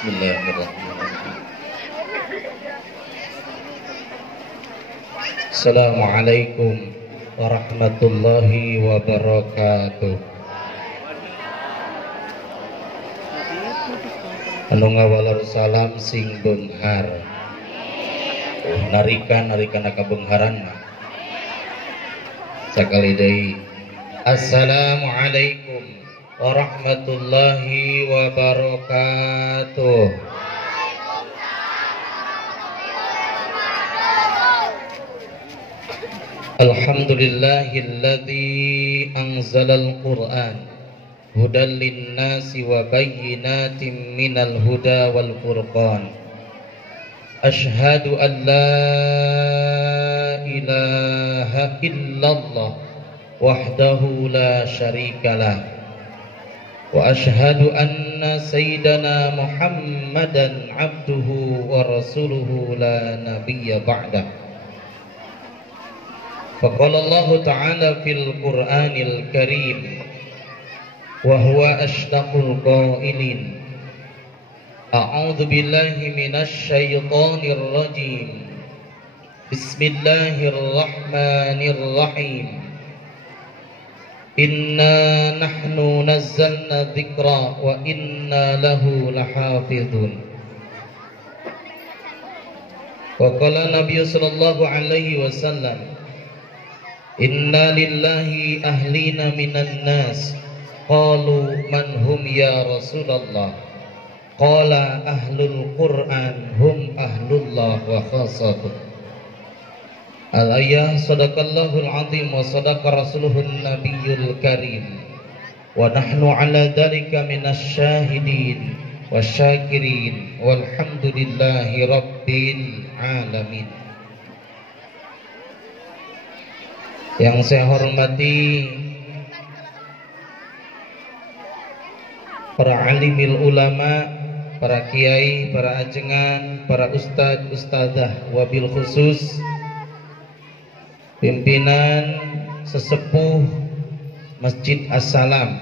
Bismillahirrahmanirrahim. Assalamualaikum warahmatullahi wabarakatuh. Anu ngawalor salam sing beunghar. Narikan kabengharanna. Sakali deui. Assalamualaikum warahmatullahi wabarakatuh. Alhamdulillahilladzi anzalal Qur'an hudan linnasi wa bayyinatin minal huda wal furqan. Asyhadu an la ilaha illallah wahdahu la syarikalah wa asyhadu anna sayyidana Muhammadan abduhu wa rasuluhu la nabiyya ba'dah. Faqala Allah ta'ala fil Qur'anil Karim wa huwa ashdaqul qailin. A'udzu billahi minasy syaithanir rajim. Bismillahirrahmanirrahim. Inna nahnu nazzalna dzikra wa inna lahu lahafizun. Wa qala Nabi sallallahu alaihi wasallam, inna lillahi ahlina minan nas. Qalu man hum ya Rasulullah? Qala ahlul Qur'an hum ahlullah wa khassatuh. Al-ayah sadaqallahul azim wa sadaqa rasuluhun nabiyyul karim. Wa nahnu ala dhalika minas syahidin wa syakirin walhamdulillahi rabbil alamin. Yang saya hormati para alimil ulama, para kiai, para ajengan, para ustadz, ustadzah, wabil khusus pimpinan sesepuh Masjid As-Salam,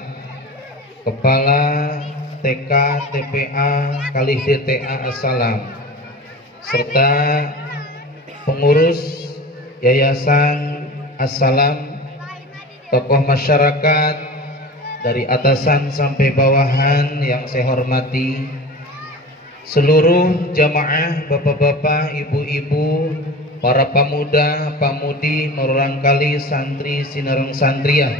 Kepala TK TPA Kalih DTA As-Salam, serta pengurus Yayasan As-Salam, tokoh masyarakat dari atasan sampai bawahan yang saya hormati, seluruh jamaah, bapak-bapak, ibu-ibu, para pemuda, pamudi, merurangkali santri, sinareng santriah,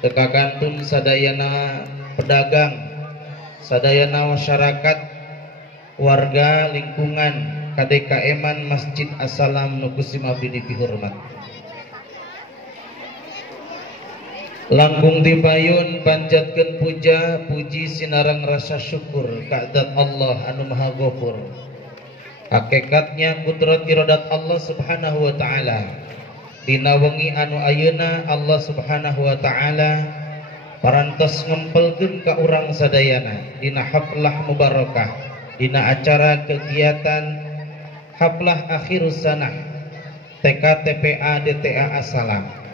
tekakantun sadayana pedagang, sadayana masyarakat, warga lingkungan KDKM-an Masjid As-Salam Nukusim abdi dipihormat. Langkung dipayun panjatkeun puja puji sinareng rasa syukur ka zat Allah anu Maha Ghafur. Hakikatnya kudrat iradat Allah Subhanahu wa taala. Dina wengi anu ayeuna Allah Subhanahu wa taala parantos ngempelkeun ka urang sadayana dina haflah mubarakah, dina acara kegiatan haflah akhirus sanah TK TPA DTA As-Salam.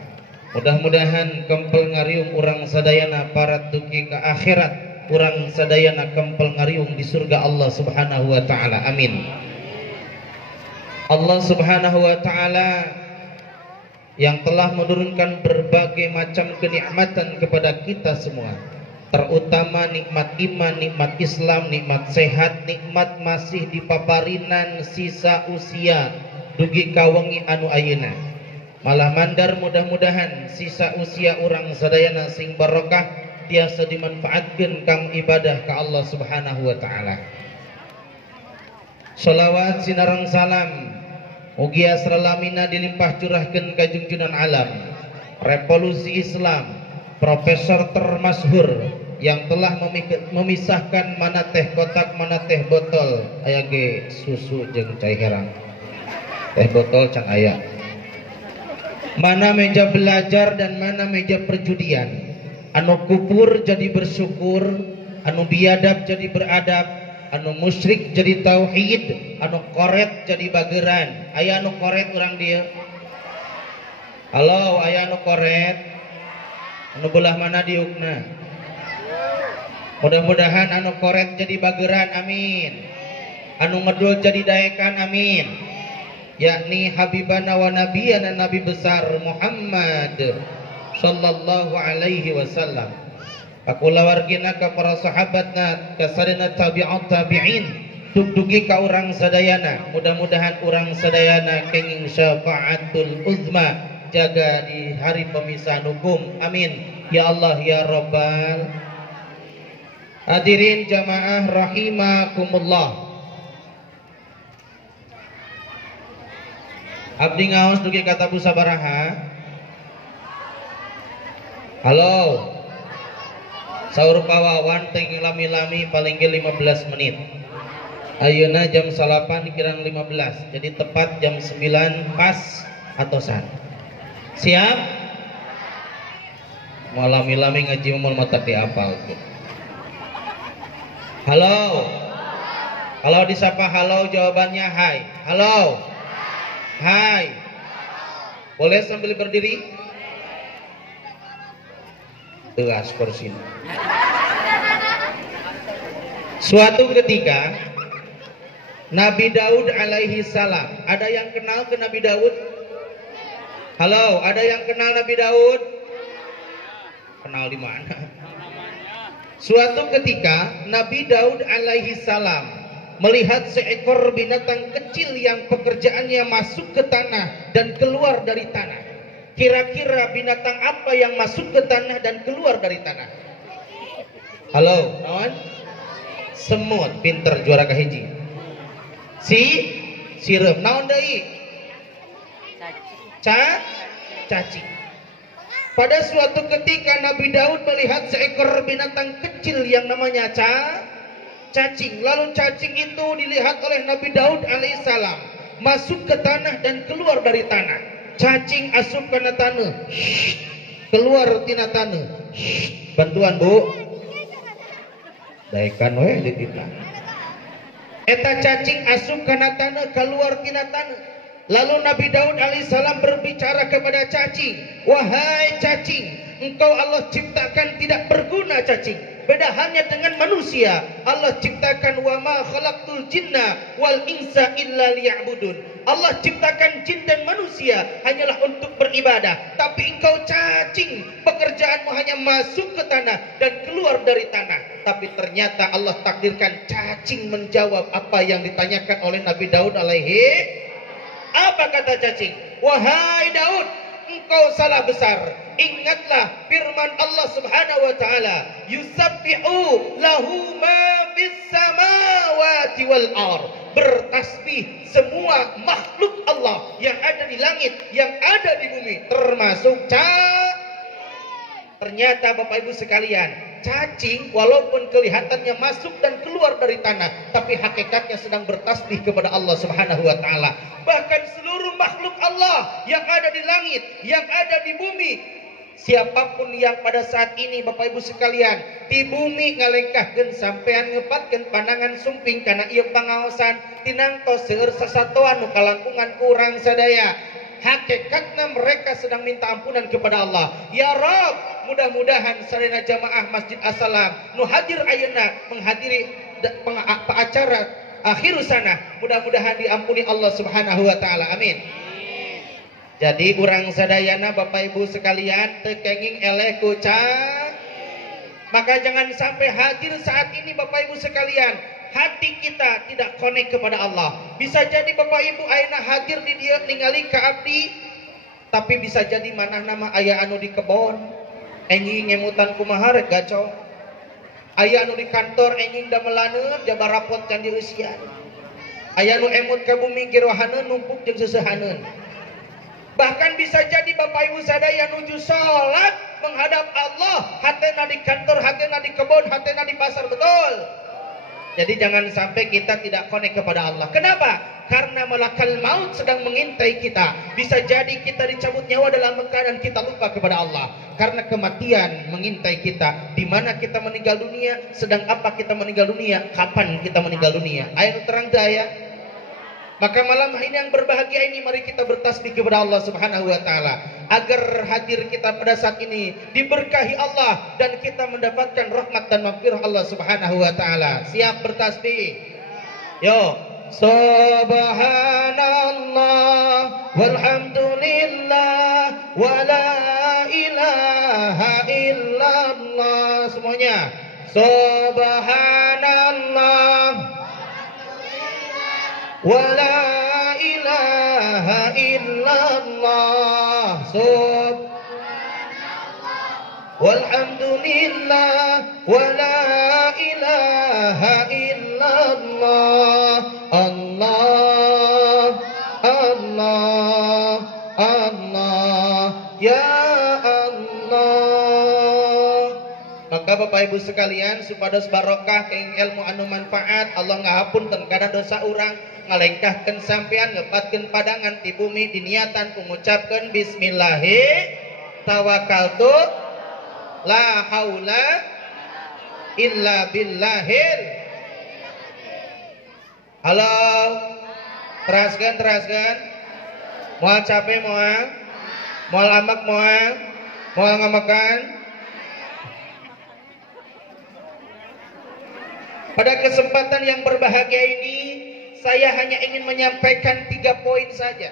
Mudah-mudahan kempel ngariung urang sadayana parat dugi ke akhirat, urang sadayana kempel ngariung di surga Allah Subhanahu wa taala. Amin. Allah Subhanahu wa taala yang telah menurunkan berbagai macam kenikmatan kepada kita semua, terutama nikmat iman, nikmat Islam, nikmat sehat, nikmat masih dipaparinan sisa usia dugi ka wengi anu ayeuna. Malah mandar mudah-mudahan sisa usia orang sadayana sing barokah tiasa dimanfaatkeun kang ibadah ka Allah Subhanahu wa taala. Shalawat sinareng salam mugi asralamina dilimpah curahkeun ka junjunan alam, revolusi Islam, profesor termasyhur yang telah memisahkan mana teh kotak mana teh botol, aya ge susu jeung cai herang. Teh botol can aya. Mana meja belajar dan mana meja perjudian. Anu kufur jadi bersyukur, anu biadab jadi beradab, anu musyrik jadi tauhid, anu koret jadi bageran. Aya anu koret urang dieu? Halo, aya anu koret? Anu belah mana diukna? Mudah-mudahan anu koret jadi bageran, amin. Anu ngedul jadi daekan, amin. Yakni habibana wa nabiyana nabi besar Muhammad sallallahu alaihi wasallam. Pakula wargina ka para sahabatna, kasarina tabi'at tabi'in, dugdugi ka urang sadayana. Mudah-mudahan urang sadayana kenging syafaatul uzma, jaga di hari pemisahan hukum, amin ya Allah ya Rabbal. Hadirin jamaah rahimakumullah. Abdi ngaos dugi kata Bu sabaraha. Halo. Saur pawawan teh lami-lami paling ge 15 menit. Ayeuna jam 8 kirang 15. Jadi tepat jam 9 pas atosan. Siap? Mau lami-lami ngaji mun mata diapal tuh. Halo. Kalau disapa halo jawabannya hai. Halo. Hai. Boleh sambil berdiri? Tegas kursi. Suatu ketika Nabi Daud alaihi salam. Ada yang kenal ke Nabi Daud? Halo, ada yang kenal Nabi Daud? Kenal di mana? Suatu ketika Nabi Daud alaihi salam melihat seekor binatang kecil yang pekerjaannya masuk ke tanah dan keluar dari tanah. Kira-kira binatang apa yang masuk ke tanah dan keluar dari tanah? Halo, kawan? Semut, pinter juara kahiji. Sirem, naon deui? Cacing. Pada suatu ketika Nabi Daud melihat seekor binatang kecil yang namanya cacing. Lalu cacing itu dilihat oleh Nabi Daud alaihissalam masuk ke tanah dan keluar dari tanah. Cacing asup kana tanah, keluar tina tanah. Bantuan Bu. Daekan we di kita. Eta cacing asup kana tanah, keluar tina tanah. Lalu Nabi Daud alaihissalam berbicara kepada cacing, wahai cacing, engkau Allah ciptakan tidak berguna cacing. Beda hanya dengan manusia. Allah ciptakan wa ma khalaqtul jinna wal insa illa liya'budun. Allah ciptakan jin dan manusia hanyalah untuk beribadah. Tapi engkau cacing, pekerjaanmu hanya masuk ke tanah dan keluar dari tanah. Tapi ternyata Allah takdirkan cacing menjawab apa yang ditanyakan oleh Nabi Daud alaihi. Apa kata cacing? Wahai Daud, engkau salah besar. Ingatlah firman Allah Subhanahu wa taala, yusabbihu lahu ma fis samawati wal ard. Bertasbih semua makhluk Allah yang ada di langit, yang ada di bumi, termasuk Ternyata Bapak Ibu sekalian, cacing walaupun kelihatannya masuk dan keluar dari tanah, tapi hakikatnya sedang bertasbih kepada Allah Subhanahu wa taala. Bahkan seluruh makhluk Allah yang ada di langit, yang ada di bumi, siapapun yang pada saat ini Bapak Ibu sekalian di bumi ngalengkahkeun sampean ngepatkeun pandangan sumping kana ieu pangaosan tinangtos seueur sasatoan nu kalangkungan ku urang sadaya. Hakikatnya mereka sedang minta ampunan kepada Allah. Ya Rabb, mudah-mudahan sarena jamaah Masjid As-Salam nu hadir ayeuna menghadiri acara akhir sana, mudah-mudahan diampuni Allah Subhanahu wa taala. Amin. Jadi urang sadayana Bapak Ibu sekalian teu kenging eleh ku maka jangan sampai hadir saat ini Bapak Ibu sekalian hati kita tidak connect kepada Allah. Bisa jadi Bapak Ibu ayeuna hadir di dia ningali ka abdi, tapi bisa jadi manah nama aya anu di kebon enjing ngemutan kumaha rek gaco. Aya anu di kantor enjing da melaneut jabar rapot can dieusian. Aya anu emut ka bumi girohaneun numpuk jeung seusehaneun. Bahkan bisa jadi Bapak Ibu sadaya nuju salat menghadap Allah, hatena di kantor, hatena di kebun, hatena di pasar, betul. Jadi jangan sampai kita tidak connect kepada Allah. Kenapa? Karena malakal maut sedang mengintai kita. Bisa jadi kita dicabut nyawa dalam keadaan kita lupa kepada Allah. Karena kematian mengintai kita. Di mana kita meninggal dunia, sedang apa kita meninggal dunia, kapan kita meninggal dunia. Ayo terang daya. Maka malam ini yang berbahagia ini, mari kita bertasbih kepada Allah Subhanahu wa taala agar hadir kita pada saat ini diberkahi Allah dan kita mendapatkan rahmat dan maghfirah Allah Subhanahu wa taala. Siap bertasbih? Yo. Subhanallah walhamdulillah wala ilaha illallah. Semuanya. Subhanallah wala ilaha illallah. Walhamdulillah wala ilaha illallah. Allah Allah Allah ya Allah. Maka Bapak Ibu sekalian, supados barokah keng ilmu anu manfaat, Allah ngahapunten kana dosa urang, ngalengkahkeun sampean, ngepatkeun padangan ti bumi, diniatan mengucapkeun bismillahi tawakkaltu la haula illa billahil. Halo, teraskan. Moal capek moal amak moal ngamakan. Pada kesempatan yang berbahagia ini, saya hanya ingin menyampaikan 3 poin saja.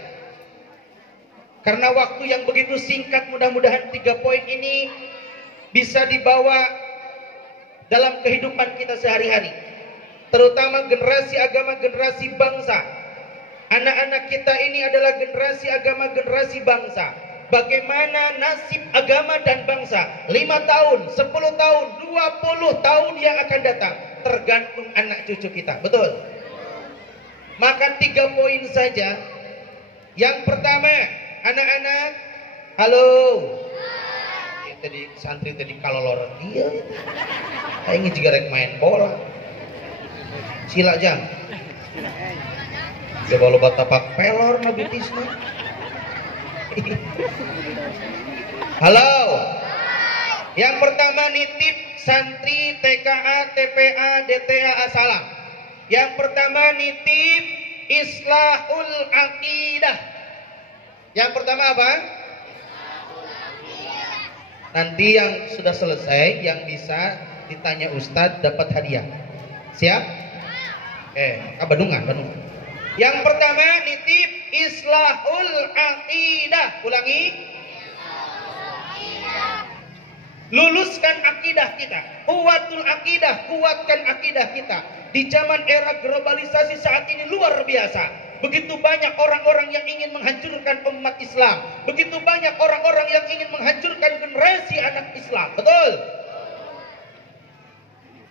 Karena waktu yang begitu singkat, mudah-mudahan 3 poin ini bisa dibawa dalam kehidupan kita sehari-hari, terutama generasi agama, generasi bangsa. Anak-anak kita ini adalah generasi agama, generasi bangsa. Bagaimana nasib agama dan bangsa 5 tahun, 10 tahun, 20 tahun yang akan datang, tergantung anak cucu kita. Betul? Maka 3 poin saja. Yang pertama, anak-anak, halo. Tadi santri tadi kalolor iya. Ingin juga rek main bola. Sila jang. Coba lo batapak pelor nabitisna. Halo. Yang pertama nitip santri TKA, TPA, DTA Asalam. Yang pertama nitip Islahul Aqidah. Yang pertama apa? Nanti yang sudah selesai, yang bisa ditanya Ustadz dapat hadiah. Siap? Bandungan. Yang pertama nitip Islahul Aqidah. Ulangi. Luluskan akidah kita. Kuatul akidah, kuatkan akidah kita. Di zaman era globalisasi saat ini luar biasa. Begitu banyak orang-orang yang ingin menghancurkan umat Islam. Begitu banyak orang-orang yang ingin menghancurkan generasi anak Islam. Betul?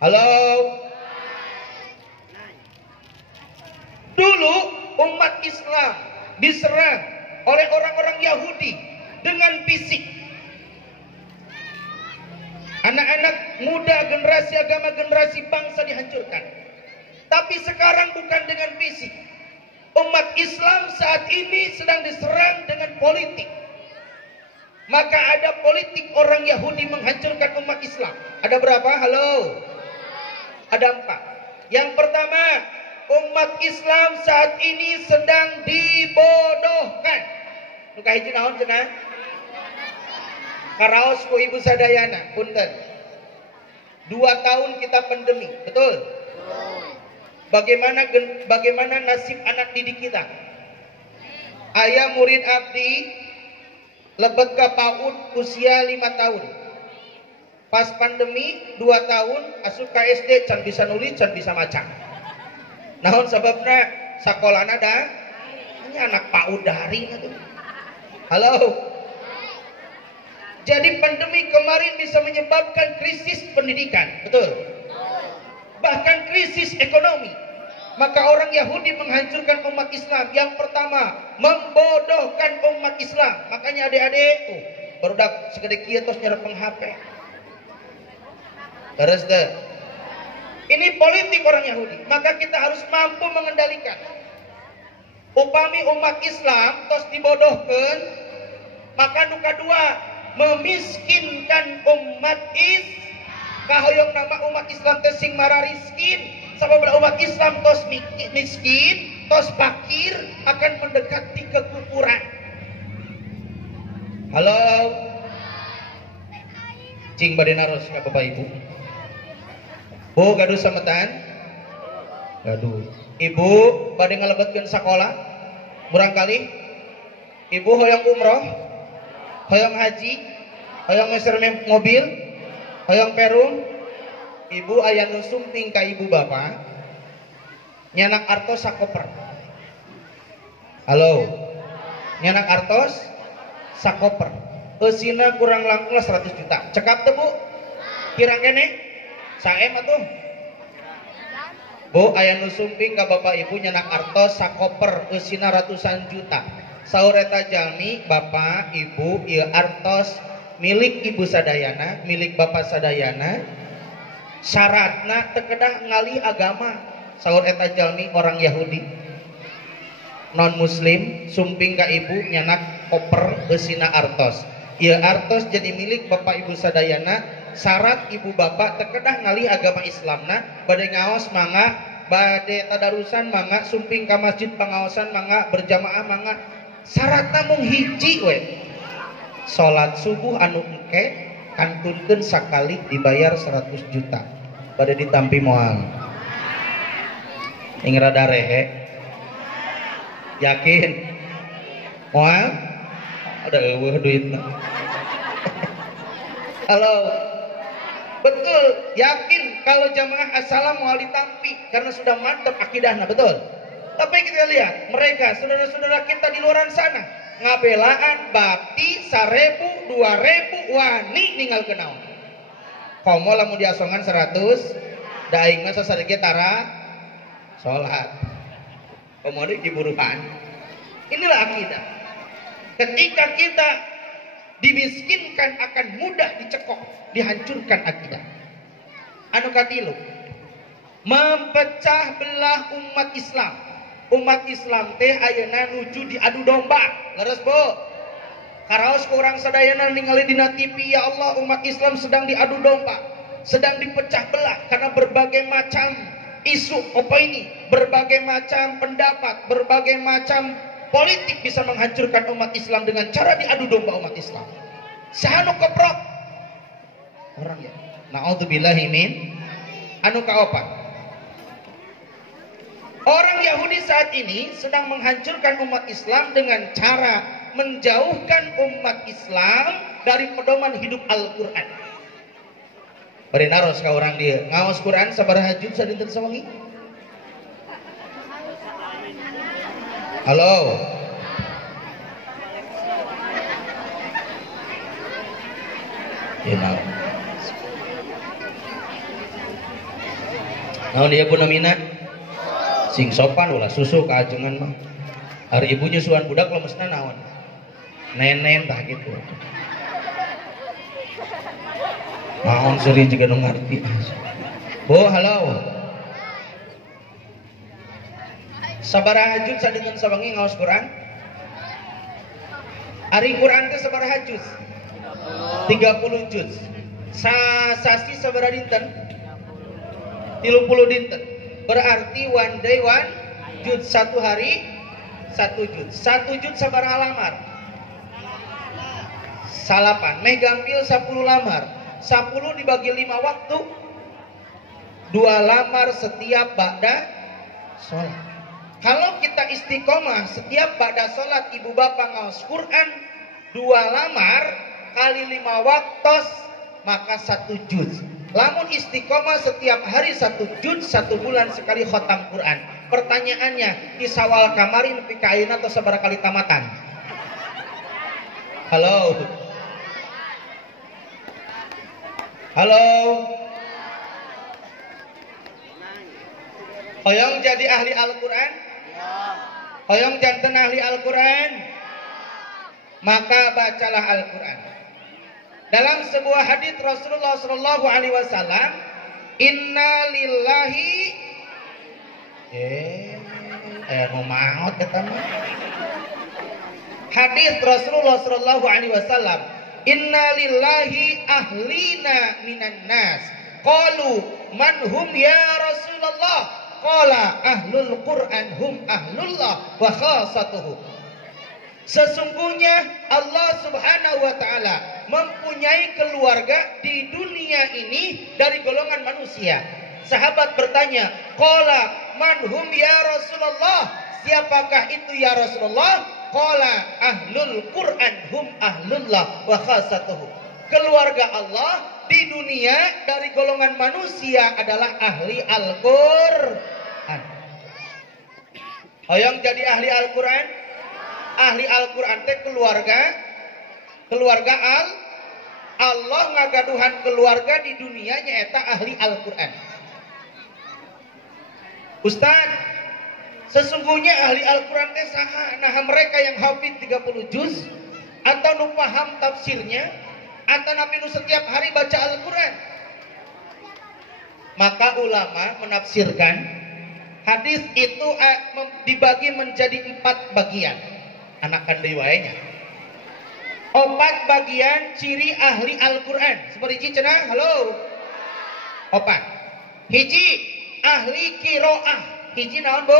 Halo? Dulu umat Islam diserang oleh orang-orang Yahudi dengan fisik. Anak-anak muda, generasi agama, generasi bangsa dihancurkan. Tapi sekarang bukan dengan fisik. Umat Islam saat ini sedang diserang dengan politik. Maka ada politik orang Yahudi menghancurkan umat Islam. Ada berapa? Halo? Ada 4. Yang pertama, umat Islam saat ini sedang dibodohkan. Nuka hiji naon cenah? Karaos ku ibu sadayana, punten. 2 tahun kita pandemi, betul? Bagaimana nasib anak didik kita? Ayah murid abdi lebet ka PAUD usia 5 tahun. Pas pandemi 2 tahun asup ka SD can bisa nulis, can bisa maca. Naon sababna sakolana da hanya anak PAUD daring atuh. Halo. Jadi pandemi kemarin bisa menyebabkan krisis pendidikan, betul? Bahkan krisis ekonomi. Maka orang Yahudi menghancurkan umat Islam. Yang pertama, membodohkan umat Islam. Makanya adik-adik tuh barudak segede kieu tos nyerep HP. Terus deh. Ini politik orang Yahudi. Maka kita harus mampu mengendalikan. Upami umat Islam tos dibodohkan, maka nu kadua memiskinkan umat kahoyong nama umat Islam teh sing marariskin. Sababna umat Islam tos miskin, tos fakir akan mendekati kekufuran. Halo, cing bade naros ka Bapak Ibu. Bu gaduh sametan? Gaduh. Ibu bade ngalebetkeun sakola? Murang kali? Ibu hoyong umroh? Hoyong haji? Hoyong ngeser mobil? Hoyong perum? Ibu aya nu sumping ka ibu bapak nyanak artos sakoper. Halo, nyanak artos sakoper eusina kurang langkung 100 juta cekap teh bu? Kirang kene? Saem atuh? Bu aya nu sumping ka bapak ibu nyanak artos sakoper eusina ratusan juta. Saur eta jalmi bapak ibu ieu artos milik ibu sadayana, milik bapak sadayana. Syaratna teu kedah ngalih agama. Saur eta jalmi orang Yahudi non muslim sumping ka ibu nyanak koper eusina artos. Ieu artos jadi milik bapak ibu sadayana. Syarat ibu bapak teu kedah ngalih agama Islamna, bade ngaos mangga, bade tadarusan mangga, sumping ka masjid pangaosan mangga, berjamaah mangga. Syaratna mung hiji we. Salat subuh anu engke kantunkeun sakali dibayar 100 juta. Bade ditampi moal. Ing rada rehe. Yakin? Moal? Ada eueuh duitna. Halo. Betul, yakin kalau jamaah assalam moal ditampi karena sudah mantap akidahna, betul? Tapi kita lihat mereka saudara-saudara kita di luar sana ngabelaan bakti 1000 2000 wani ninggal kenaon. Komo lamun diasongan 100 da aing mah sasadege tara salat. Komo deui diburuhan. Inilah akidah. Ketika kita dimiskinkan akan mudah dicekok, dihancurkan akidah. Anu katilu, mempecah belah umat Islam. Umat Islam teh ayeuna nuju diadu domba. Leres Bu. Karaos ku urang sadayana ningali dina TV, ya Allah umat Islam sedang diadu domba, sedang dipecah belah karena berbagai macam isu opini, berbagai macam pendapat, berbagai macam politik bisa menghancurkan umat Islam dengan cara diadu domba umat Islam. Sahanu keprok orang ya. Naudzubillahi min anu kaopat. Orang Yahudi saat ini sedang menghancurkan umat Islam dengan cara menjauhkan umat Islam dari pedoman hidup Al-Qur'an. Bari naros ka urang dieu, ngaos Quran sabaraha juz sadinten sawangi? Halo. Ya, naon dia pun namina sing sopan ulah susu kaajengan mah. Hari ibu nyusuan budak lemesna naon? Nenen tah gitu. Naon seri juga nu ngarti. Bu, halo. Sabaraha juz sadinten sawangi ngaos Quran? Ari Quran teh sabaraha juz? 30 juz. Sasi sabaraha dinten? 30 dinten. Berarti one day one juz, satu hari satu juz. Satu juz sabaraha lamar? Salapan. Meh gampil 10 lamar. 10 dibagi 5 waktu. 2 lamar setiap ba'da sholat. Kalau kita istiqomah setiap ba'da sholat ibu bapak ngaos Quran 2 lamar kali 5 waktos maka 1 juz. Lamun istiqomah setiap hari 1 juz 1 bulan sekali khotam Quran. Pertanyaannya di sawal kamari nepi ka ayeuna atau sabaraha kali tamatan? Halo. Halo. Hoyong jadi ahli Al-Quran? Hoyong janten ahli Al-Quran? Maka bacalah Al-Quran. Dalam sebuah hadits Rasulullah sallallahu alaihi wasallam, inna lillahi nu maot eta mah. Hadits Rasulullah sallallahu alaihi wasallam, inna lillahi ahlina minan nas. Qalu man hum ya Rasulullah? qala ahlul Qur'an hum ahlullah wa khassatuhu. Sesungguhnya Allah Subhanahu wa taala mempunyai keluarga di dunia ini dari golongan manusia. Sahabat bertanya, qala man hum ya Rasulullah? Siapakah itu ya Rasulullah? Qala ahlul Qur'an hum ahlullah wa khassatuhu. Keluarga Allah di dunia dari golongan manusia adalah ahli Al-Qur'an. Hoyong jadi ahli Al-Qur'an? Ahli Al-Qur'an teh keluarga Allah ngagaduhan keluarga di dunia nyaeta ahli Al-Qur'an. Ustaz, sesungguhnya ahli Al-Qur'an teh saha? Nah, mereka yang hafid 30 juz atau nu paham tafsirnya atau nabi nu setiap hari baca Al-Qur'an. Maka ulama menafsirkan hadis itu dibagi menjadi 4 bagian. Anakan deui wae nya. 4 bagian ciri ahli Al-Qur'an. Seperti cenah, halo. 4. Hiji ahli qiraah. Hiji naon, Bu?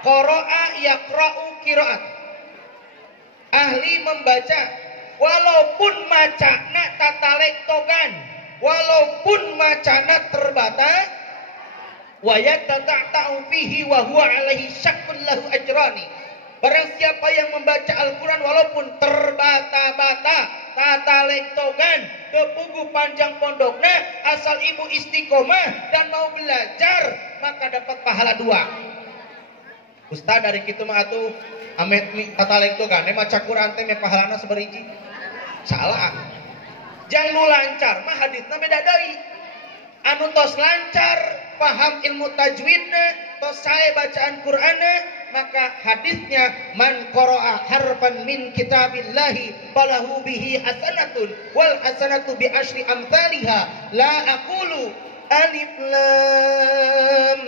Qara'a yaqra'u qiraat. Ahli membaca walaupun macana tatalektogan, walaupun macana terbata, wa yatata'u fihi wa huwa alaihi syakkun lahu ajrani. Barang siapa yang membaca Al-Quran walaupun terbata-bata, tatalektogan, tepugu panjang pondokna, asal ibu istiqomah dan mau belajar, maka dapat pahala 2. Ustaz dari kitu mah atuh amet tatalektogan maca Quran teh pahalana sabariji. Salah. Jang nu lancar mah hadisna beda deui. Anu tos lancar paham ilmu tajwidna, tos sae bacaan Qur'anna, maka hadisnya man qara'a harfan min kitabillahi falahu bihi hasanatun wal hasanatu bi asyri amsalha la aqulu alif lam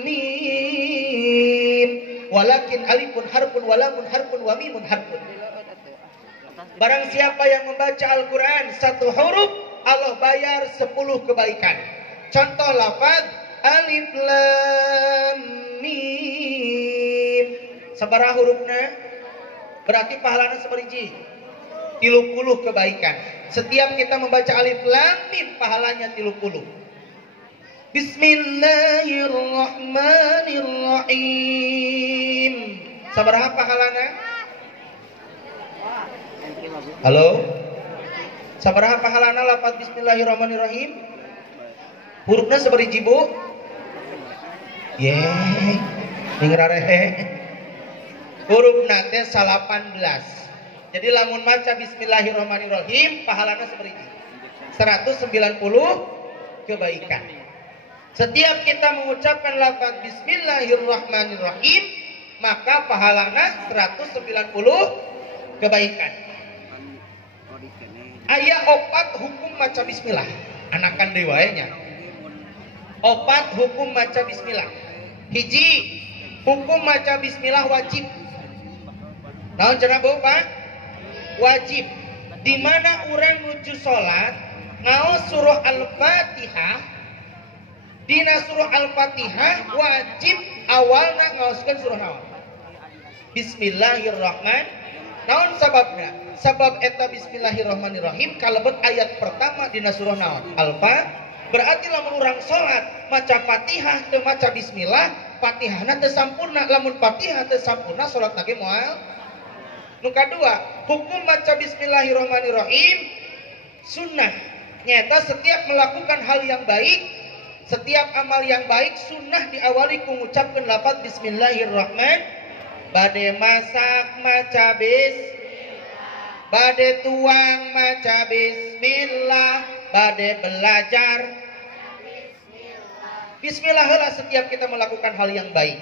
mim walakin alifun harfun wa lamun harfun wa mimun harfun. Barang siapa yang membaca Al-Qur'an 1 huruf, Allah bayar 10 kebaikan. Contoh lafaz alif lam mim. Sabaraha hurufna? Berarti pahalana sabariji? 30 kebaikan. Setiap kita membaca alif lam mim pahalanya 30. Bismillahirrahmanirrahim. Sabaraha pahalana? Halo? Sabaraha pahalana lafaz bismillahirrahmanirrahim? Hurufna sabariji, Bu? Yeay, ningararehe. Hurufna teh 18. Jadi lamun maca bismillahirrahmanirrahim pahalana sabariji? 190 kebaikan. Setiap kita mengucapkan lafaz bismillahirrahmanirrahim, maka pahalana 190 kebaikan. Aya 4 hukum maca bismillah. Anakan deui wae nya. 4 hukum maca bismillah. Hiji, hukum maca bismillah wajib. Naon cenah Bu, Pak? Wajib. Di mana urang nuju salat ngaos surah Al-Fatihah, dina surah Al-Fatihah wajib awalna ngaoskeun surah naon? Bismillahirrahmanirrahim. Naon sababna? Sabab eta bismillahirrahmanirrahim kalebet ayat pertama dina surah naon? Al-Fatihah. Berarti lamun urang salat maca Fatihah teu maca bismillah, Fatihahna teu sampurna. Lamun Fatihah teu sampurna salatna ge moal. Nu kadua, hukum maca bismillahirrahmanirrahim sunnah. Nyata setiap melakukan hal yang baik, setiap amal yang baik sunnah diawali ku ngucapkeun lafaz bismillahirrahmanirrahim. Bade masak maca bismillah, bade tuang maca bismillah, bade belajar bismillah heula setiap kita melakukan hal yang baik.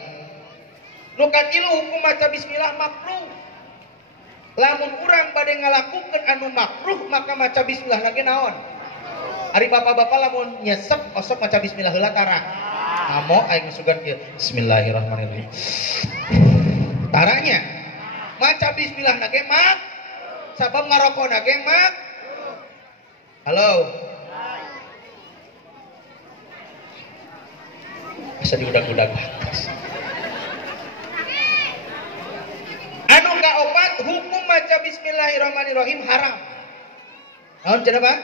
Nu katilu hukum maca bismillah makruh. Lamun urang bade ngalakukeun anu makruh maka maca bismillah lagi naon? Ari bapak-bapak lamun nyesep osok maca bismillah heula tara. Amo aing sugan kieu bismillahirrahmanirrahim. Taranya maca bismillah lagi mak sabab ngarokok lagi mak. Halo. asa diudag-udag bagus. Anu kaopat hukum maca bismillahirrahmanirrahim haram. Naon cenah Pak?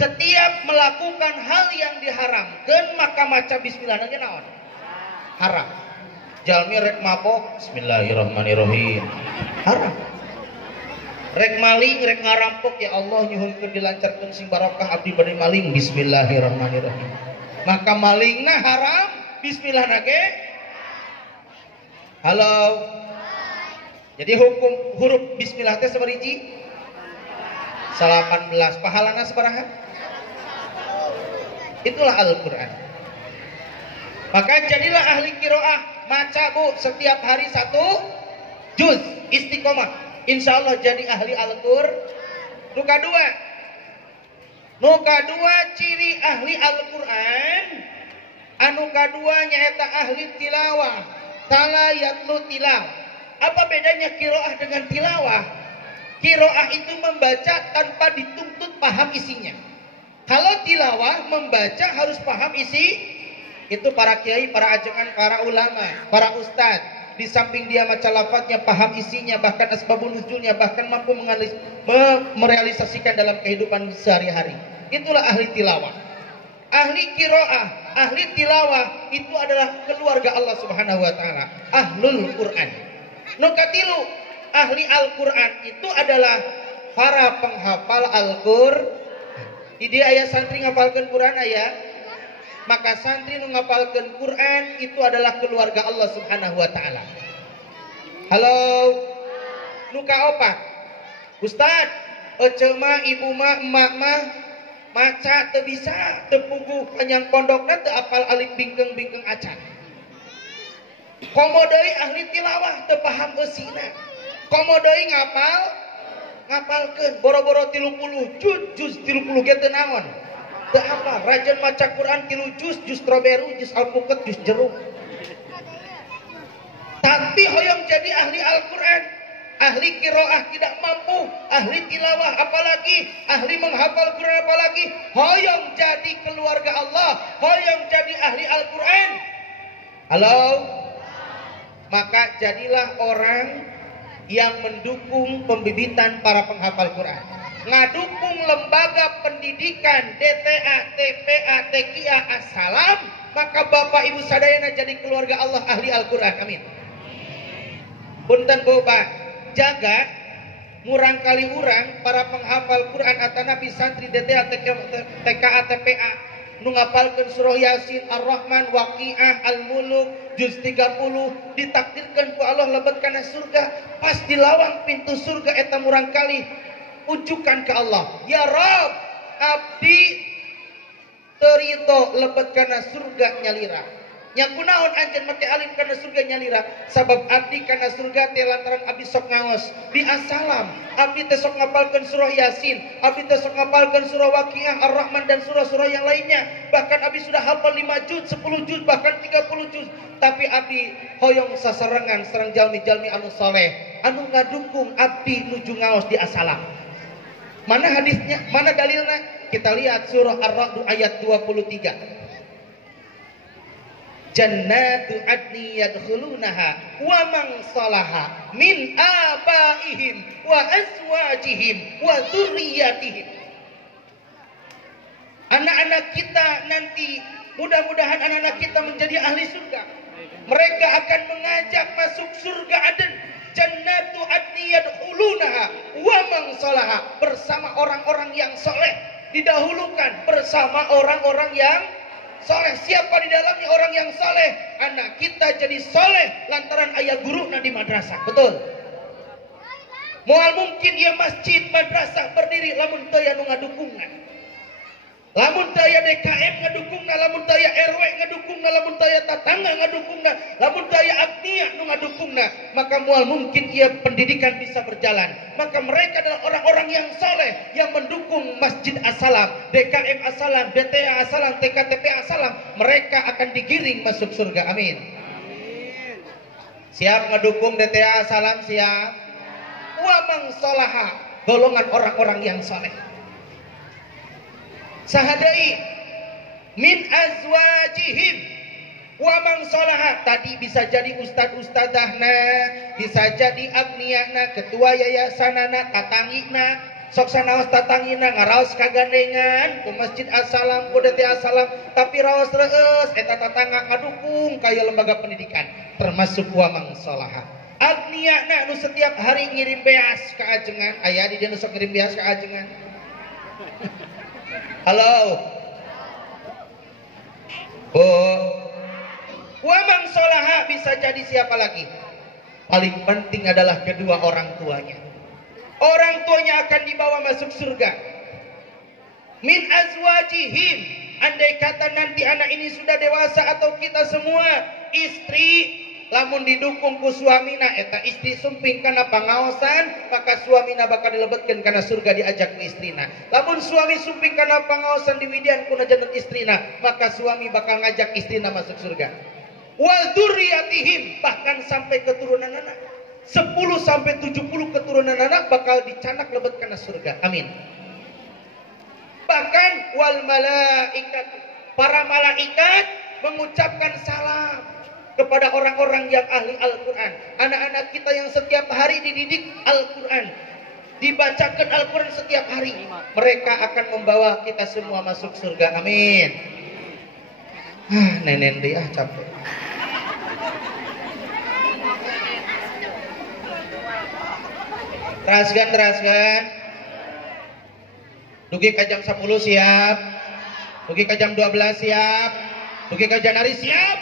Setiap melakukan hal yang diharamkan maka maca bismillah nanti naon? Haram. Jalmi rek mabok bismillahirrahmanirrahim. Haram. Rek maling, rek ngarampok, ya Allah nyuhunkeun dilancarkeun sing barokah abdi bade maling bismillahirrahmanirrahim. Maka malingna haram, bismillah nage. Halo. Jadi hukum huruf bismillah teh sabariji? 18. Pahalana sabaraha? Itulah Al-Qur'an. Maka jadilah ahli qiraah, maca Bu setiap hari 1 juz, istiqomah. Insya Allah jadi ahli Al-Qur'an. Nuka dua ciri ahli Al-Qur'an. Anu kadua nyaeta ahli tilawah. Tala yatlu tilawah. Apa bedanya qiraah dengan tilawah? Qiraah itu membaca tanpa dituntut paham isinya. Kalau tilawah membaca harus paham isi. Itu para kiai, para ajengan, para ulama, para ustadz. Di samping dia maca lafadznya, paham isinya, bahkan asbabun nuzulnya, bahkan mampu merealisasikan dalam kehidupan sehari-hari. Itulah ahli tilawah. Ahli qiraah, ahli tilawah itu adalah keluarga Allah Subhanahu wa taala, ahlul Quran. Nukatilu, ahli Al-Qur'an itu adalah para penghafal Al-Qur'an. Di dia aya santri ngapalkeun Quran aya. Maka santri nu ngapalkeun Quran itu adalah keluarga Allah Subhanahu wa taala. Halo. Nu kaopat. Ustad, ece mah ibu mah emak mah maca teu bisa, teu puguh panjang pondokna teu apal alif bingkeung-bingkeung acan. Komo deui ahli tilawah teu paham eusina. Komo deui ngapalkeun boro-boro 30 juz 30 ge teu naon. Teu apa, rajin maca Quran 3 juz strawberry, juz alpukat, juz jeruk. Tapi hoyong jadi ahli Al-Quran, ahli qiraah tidak mampu, ahli tilawah apalagi, ahli menghafal Quran apalagi, hoyong jadi keluarga Allah, hoyong jadi ahli Al-Quran. Halo? Maka jadilah orang yang mendukung pembibitan para penghafal Quran. Ngadukung lembaga pendidikan DTA, TPA, TKIA, As-Salam, maka Bapak Ibu sadayana jadi keluarga Allah ahli Al-Quran. Amin. Punten Bapak, jaga murang kali urang para penghafal Quran atanapi santri DTA, TKA, TPA nu ngapalkeun surah Yasin, Ar-Rahman, Waqiah, Al-Muluk, juz 30 ditakdirkan ku Allah lebet kana surga. Pas di lawang pintu surga eta murang kali ujukan ke Allah, ya Rabb, abdi terito lebet kana surga nyalira. Nya kunaon anjeun make alif kana surga nyalira? Sabab abdi kana surga teh lantaran abdi sok ngaos di As-Salam, abdi teh sok ngapalkeun surah Yasin, abdi teh sok ngapalkeun surah Waqiah, Ar-Rahman dan surah-surah yang lainnya. Bahkan abdi sudah hafal 5 juz, 10 juz, bahkan 30 juz. Tapi abdi hoyong sasarengan sareng jalmi-jalmi anu saleh, anu ngadukung abdi nuju ngaos di As-Salam. Mana hadisnya? Mana dalilnya? Kita lihat surah Ar-Ra'd ayat 23. Jannatu adni yadkhulunaha wa man salaha min abaihim wa azwajihim wa dzurriyyatihim. Anak-anak kita nanti mudah-mudahan anak-anak kita menjadi ahli surga. Mereka akan mengajak masuk surga Aden. Jannatu adni yadkhulunaha wa man salaha, bersama orang-orang yang soleh, didahulukan bersama orang-orang yang soleh. Siapa di dalamnya orang yang soleh? Anak kita jadi soleh lantaran ayah guru di madrasah. Betul. Moal mungkin ya masjid madrasah berdiri lamun teu anu ngadukungna. Lamun daya DKM ngadukungna, lamun daya RW ngadukungna, lamun daya tatangga ngadukungna, lamun daya agnia nu ngadukungna, maka mual mungkin ia pendidikan bisa berjalan. Maka mereka adalah orang-orang yang soleh yang mendukung Masjid As-Salam, DKM As-Salam, DTA As-Salam, TKTP As-Salam. Mereka akan digiring masuk surga. Amin. Siap ngedukung DTA As-Salam? Siap. Wa man salaha, golongan orang-orang yang soleh. Sahadai min azwajihim, Wa man sholaha tadi bisa jadi ustad-ustadahna, bisa jadi agniana, ketua yayasanana, tatangina, sok sanaos tatangina ngaraos kagandengan ku Masjid Assalam, ku DT Assalam, tapi raos reueus eta tatangga ngadukung kaya lembaga pendidikan, termasuk wa man sholaha. Agniana nu setiap hari ngirim beas ka ajengan, aya di dieu nu sok ngirim beas ka ajengan. Halo. Oh. Wa man sholaha bisa jadi siapa lagi? Paling penting adalah kedua orang tuanya. Orang tuanya akan dibawa masuk surga. Min azwajihim, andai kata nanti anak ini sudah dewasa atau kita semua istri, lamun didukung ku suamina eta istri sumping kana pangaosan, maka suamina bakal dilebetkeun kana surga diajak ku istrina. Lamun suami sumping kana pangaosan diwidian ku janten istrina, maka suami bakal ngajak istrina masuk surga. Wal dzurriyyatihim, bahkan sampai keturunan anak 10 sampai 70 keturunan anak bakal dicanak lebet kana surga. Amin. Bahkan wal malaikat, para malaikat mengucapkan salam kepada orang-orang yang ahli Al-Qur'an. Anak-anak kita yang setiap hari dididik Al-Qur'an, dibacakan Al-Qur'an setiap hari, mereka akan membawa kita semua masuk surga. Amin. Nenen dia capek. Teraskan. Dugi ke jam 10 siap. Dugi ke jam 12 siap. Dugi ke janari siap.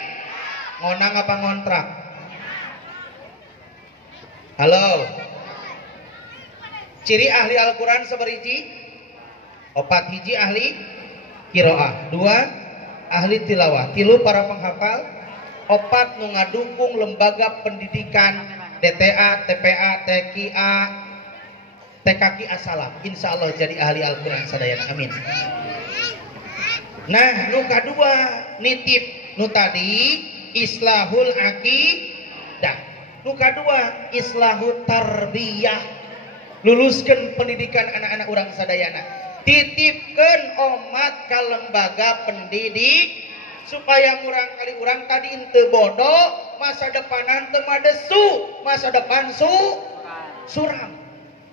Ngonang apa ngontrak? Halo. Ciri ahli Al-Quran sabariji? 4 hiji ahli qiraah, 2 ahli tilawah, 3 para penghafal, 4 nu ngadukung lembaga pendidikan DTA, TPA, TKA, TKQ Assalam. Insyaallah jadi ahli Al-Quran sadayana. Amin. Nah, nu kadua nitip, nu tadi islahul aqidah, nu kadua islahut tarbiyah, luluskan pendidikan anak-anak orang sadayana, titipkan omat ke lembaga pendidik supaya murang kali urang tadi ente bodoh, masa depanan teu madesu, masa depan suram.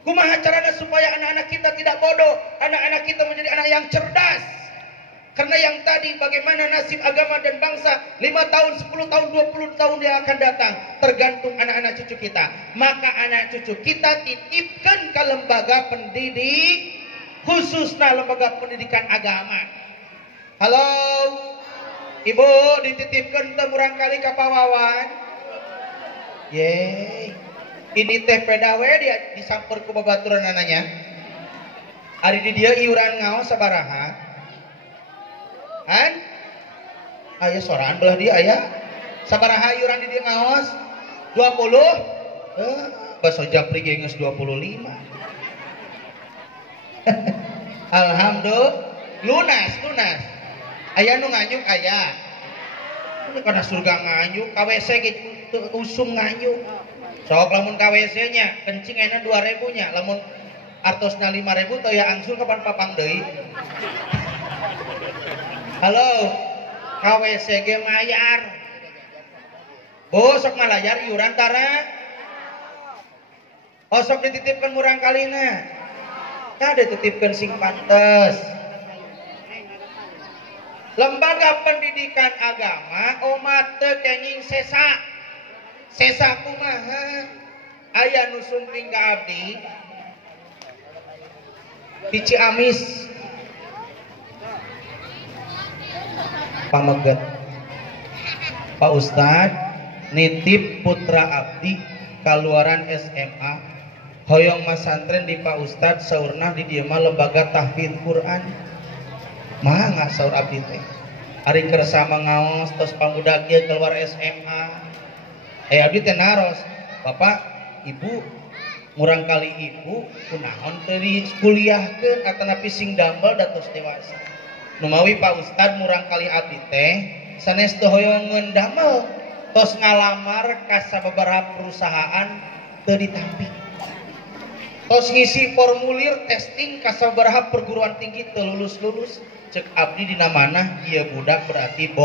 Kumaha carana supaya anak-anak kita tidak bodoh, anak-anak kita menjadi anak yang cerdas. Karena yang tadi bagaimana nasib agama dan bangsa 5 tahun, 10 tahun, 20 tahun yang akan datang tergantung anak-anak cucu kita. Maka anak cucu kita titipkan ke lembaga pendidik, khususnya lembaga pendidikan agama. Halo Ibu, dititipkan temurang kali ke pawawan. Yeay. Ini teh pedawe dia disamper ku babaturan anaknya. Ari di dia iuran ngaos sabaraha? Kan? Aya soraan belah dia aya. Sabaraha iuran di dia ngaos? 20? Baso japri ge geus 25. Alhamdulillah lunas. Aya nu nganyuk aya. Karena surga nganyuk, KWC gitu usum nganyuk. Sok lamun KWC nya kencing enak 2.000 nya, lamun artosna 5.000 teu ya angsul kapan papang deui. Halo, KWC ge mayar. Oh, sok malayar iuran tara. Oh, sok dititipkeun murang kalina. Kade dititipkeun sing pantes. Lembaga pendidikan agama omat teu kenging sesa. Sesa kumaha? Aya nu sumping ka abdi di Ciamis. Pameget. Pak Ustad nitip putra abdi kaluaran SMA. Hoyong masantren di Pak Ustad saurna di dieu mah lembaga tahfidz Quran. Mangga saur abdi teh. Ari kersama ngaos tos pamudak ieu keluar SMA. Abdi teh naros, Bapak, Ibu, murang kali Ibu kunaon teu dikuliahkeun atanapi sing damel datos dewasa. Numawi Pak Ustad murang kali abdi teh sanes teu hoyong ngeundamel, tos ngalamar ka sababaraha perusahaan teu ditampi. Tos ngisi formulir testing ka sababaraha perguruan tinggi teu lulus-lulus. Cek abdi dina manah ieu budak berarti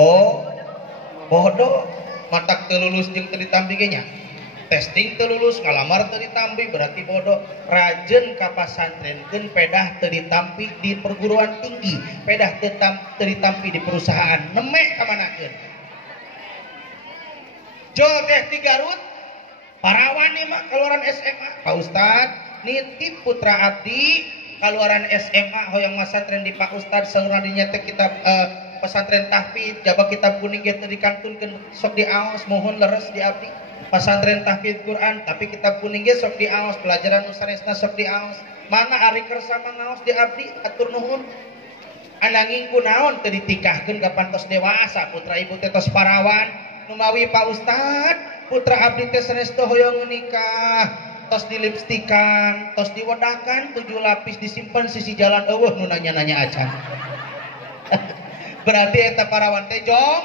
bodoh matak teu lulus jeung teu ditampi ge nya testing teu lulus ngalamar teu ditampi berarti bodoh. Rajeun ka pasantrenkeun pedah teu ditampi di perguruan tinggi, pedah teu ditampi di perusahaan, neme ka manakeun. Jol teh di Garut parawan ieu mah kaluaran SMA. Pak Ustad nitip putra abdi kaluaran SMA hoyong masantren di Pak Ustad saurna dinya teh kitab pesantren tahfidz jaba kitab kuning ge teu dikantunkeun sok diaos mohon leres di abdi. Pesantren tahfidz Quran tapi kitab kuning ge sok diaos, pelajaran nu sanesna sok diaos. Mana ari kersa mangaos di abdi atur nuhun. Ananging kunaon teu ditikahkeun ka pantos dewasa putra ibu teh tos parawan nu mawi Pak Ustad putra abdi teh sanesna hoyong nikah tos dilipstikan tos diwedakan 7 lapis disimpen sisi jalan eueuh nu nanya-nanya acan. Berarti eta parawan teh jong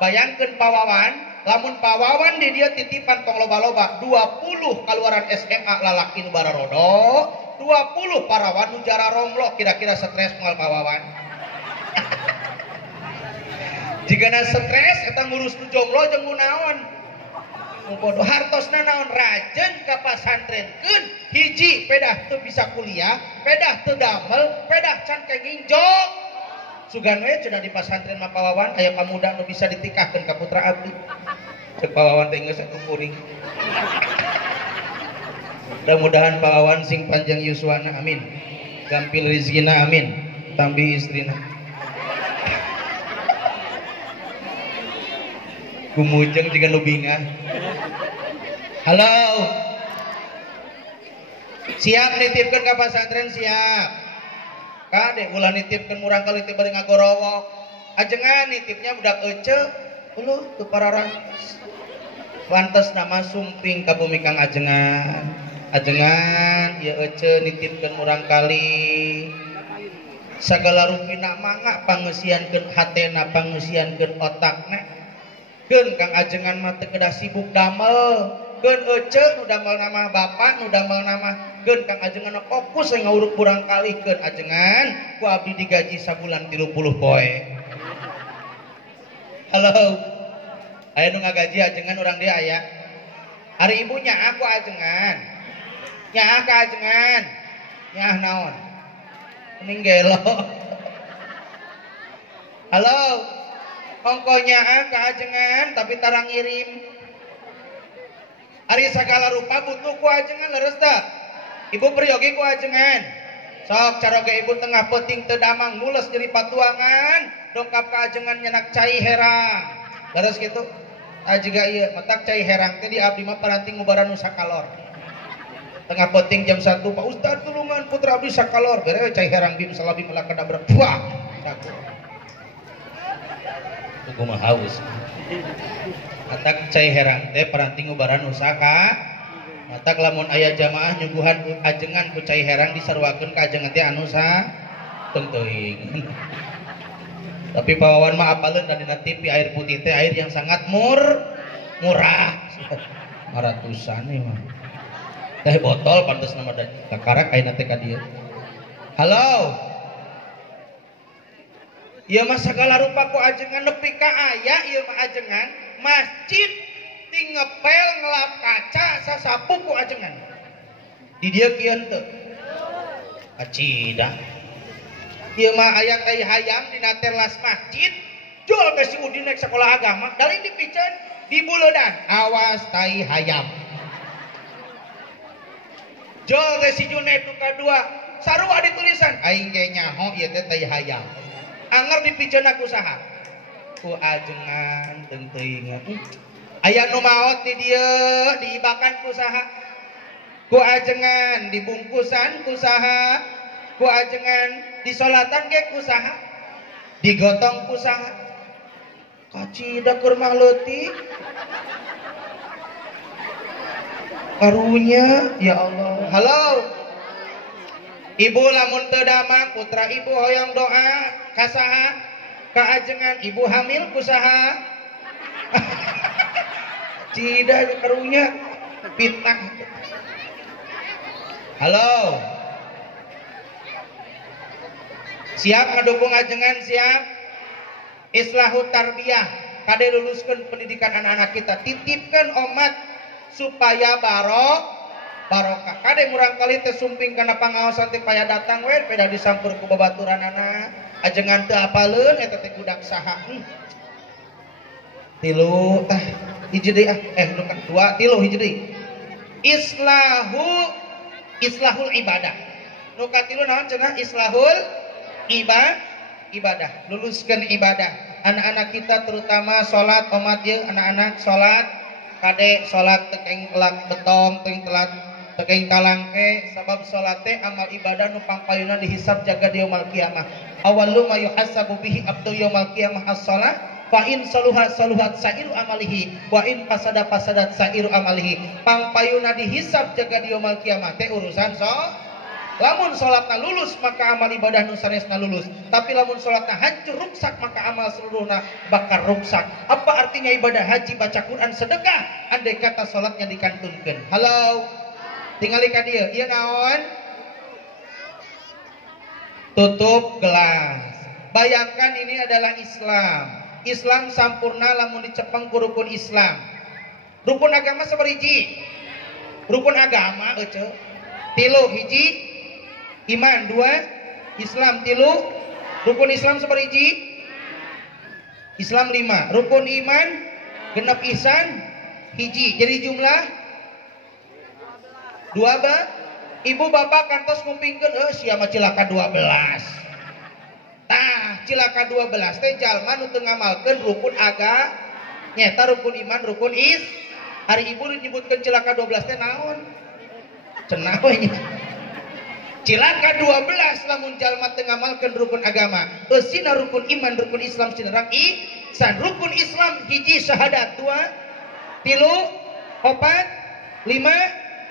bayangkeun pawawan lamun pawawan di dia titipan tong loba-loba 20 kaluaran SMA lalaki nu bararodo 20 parawan nu jara romlo kira-kira stres moal pawawan. Jigana stres eta ngurus nu jomblo jeung kunaon bodoh hartosna naon rajeun ka pasantrenkeun hiji pedah teu bisa kuliah pedah teu damel pedah can kenging jog sugan we cenah di pasantren mah pawawan aya pamuda nu bisa ditikahkeun ka putra abdi cek pawawan teh geus atuh kuring. Mudah-mudahan pawawan sing panjang yuswana amin gampil rezekina amin tambi istrina kumujeng juga nu bingah. Halo siap nitipkeun ka pasantren siap kade ulah nitipkeun murang kali teh bari ngagorowok ajengan nitipnya budak ece uluh teu pararan pantes nama sumping ka bumi kang ajengan ieu ece nitipkeun murang kali sagala rupina mangga pangeusiankeun hatena pangeusiankeun otakna keun kang ajengan mah teu kedah sibuk damel keun ece nu damel nama bapak nu damel nama keun kang ajengan fokus nguruk kurang kali keun ajengan ku abdi digaji sabulan 30 poe. Halo aya nu ngagaji ajengan urang dia aya hari ibunya aku ajengan nyaah ka ajengan nyaah naon mending gelo. Halo ongkonya ka ajengan tapi tarang ngirim ari sagala rupa butuh ku ajengan leres teh ibu peryogi ku ajengan sok caroge ibu tengah peuting teu damang mules jadi patuangan dongkap ka ajengan nyenak cai herang leres kitu ajiga ieu matak cai herang teh di abdi mah paranti ngubaran nu sakalor tengah peuting jam 1 Pak Ustad tulungan putra abdi sakalor bere cai herang bim salabim ulah kadabrak buah cakur kumaha haus atak cai herang teh paranti ngubaran usaka matak lamun aya jamaah nyuguhan ajengan ku cai herang disaruakeun ka ajengan teh anu teuing. Tapi pawawan mah apaleun da dina TV air putih teh air yang sangat murah. Ratusan nih mah. Teh botol pantes nama da kakarak ayeuna teh ka dieu. Halo. Ieu mah sagala rupa ku ajengan nepi ka aya ieu mah ajengan masjid ting ngepel ngelap kaca sasapu ku ajengan. Di dieu kieu henteu. Acida. Ieu mah aya tai hayam dina terlas masjid jual ke si Udin naik sekolah agama dari dipiceun di buleudan awas tai hayam. Jual ke si Junaid nu kadua sarua di tulisan aing ge nyaho ieu teh tai hayam. Anger dipiceun aku saha? Ku ajengan teu inget. Aya nu maot di dieu diibakan ku saha? Ku ajengan dibungkusan ku saha? Ku ajengan disolatan ge ku saha? Digotong ku saha? Kacida keur mah leutik. Karunya ya Allah. Halo. Ibu lamun teu damang putra ibu hoyong doa ka saha? Ka ajengan ibu hamil ku saha? Cida karunya fitnah. Halo. Siap ngedukung ajengan siap? Islahu tarbiyah kade luluskan pendidikan anak-anak kita, titipkan omat supaya barokah. Kade murang kali teh sumping kana pangaosan teh paya datang we peda disampur ku babaturan anak ajengan teu apaleun eta teh budak saha. Tilu tah hiji deui dua tilu hiji deui. Islahul ibadah. Nu katilu naon cenah islahul ibadah. Luluskeun ibadah. Anak-anak kita terutama salat omat ye anak-anak salat kade salat tekeng kelak betong tekeng kalangke sabab salat teh amal ibadah nu pangpayuna dihisab jaga di yaumul kiamah. Awwalu ma yuhasabu bihi abdu yaumul kiamah as-shalah fa in saluhat sairu amalihi wa in fasadat sairu amalihi. Pangpayuna dihisab jaga di yaumul kiamah teh urusan lamun salatna lulus maka amal ibadah nu sanesna lulus, tapi lamun salatna hancur ruksak maka amal seluruhna bakal ruksak. Apa artinya ibadah haji, baca Quran, sedekah andai kata salatnya dikantunkeun? Halo, tingali ka dieu ieu naon? Tutup gelas. Bayangkan ini adalah Islam sampurna lamun dicepeng ku rukun Islam. Rukun agama sabariji? Rukun agama euceu tilu, hiji iman, dua Islam, tilu rukun Islam sabariji? Islam 5, rukun iman genep ihsan hiji, jadi jumlah 12. Ibu bapak kantos ngumpingkeun sia mah cilaka 12. Tah cilaka 12 teh jalma nu teu ngamalkeun rukun nyata rukun iman, rukun hari ibu disebutkeun cilaka 12 teh naon? Cenah we nya. Cilaka 12 lamun jalma teu ngamalkeun rukun agama. Eusina rukun iman, rukun Islam sinerang ihsan. Rukun Islam hiji syahadat, dua tilu opat lima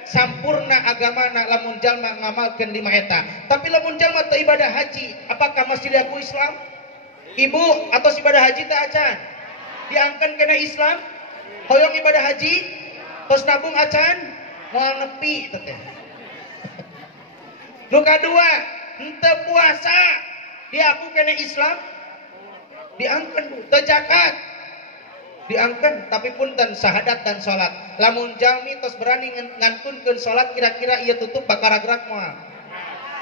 sampurna agamana lamun jalma ngamalkeun 5 eta. Tapi lamun jalma teu ibadah haji, apakah masih diaku Islam? Ibu atau ibadah haji teh acan diangkeun kana Islam? Hoyong ibadah haji tos nabung acan moal nepi teh. Nu kadua henteu puasa diaku kana Islam? Diangkeun teu zakat diangkeun, tapi punten syahadat dan salat. Lamun jalmi tos berani ngantunkeun salat kira-kira ieu tutup bakal ragrak moal.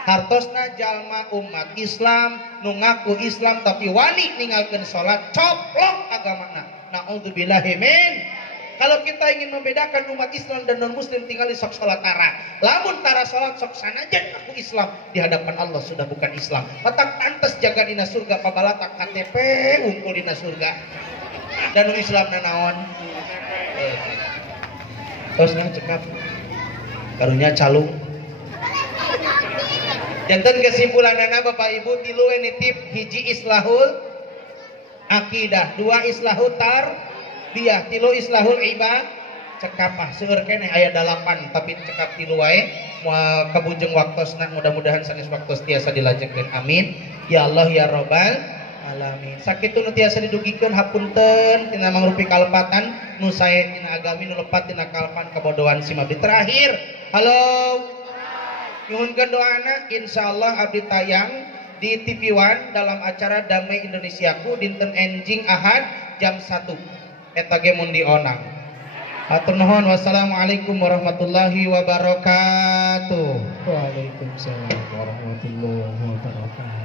Hartosna jalma umat Islam nu ngaku Islam tapi wani ninggalkeun salat, coplok agamana. Naudzubillahi min. Kalau kita ingin membedakan umat Islam dan non muslim tinggal di sok salat tara. Lamun tara salat sok sanajan aku Islam, di hadapan Allah sudah bukan Islam. Matak pantes jaga dina surga pabalata KTP unggul dina surga. Dan Islam naon? Terusnya cekap karunya calung. Janten kesimpulanana Bapak Ibu tilu nitip hiji islahul akidah, dua islahul tarbiyah, tilu islahul ibadah. Cekapah seueur keneh aya 8 tapi cekap tilu wae moal kabujeng waktosna, mudah-mudahan sanes waktos tiasa dilajengkeun amin ya Allah ya Rabbal alamin. Sakitu nu tiasa didugikeun hapunten tina mangrupi kalepatan nu sae tina agami nu lepat tina kalepan kabodohan simabdi. Terakhir halo nyuhunkeun doana insyaallah abdi tayang di TV One dalam acara Damai Indonesiaku dinten enjing Ahad jam 1 eta ge mun di Onang. Hatur nuhun. Wassalamualaikum warahmatullahi wabarakatuh. Waalaikumsalam warahmatullahi wabarakatuh.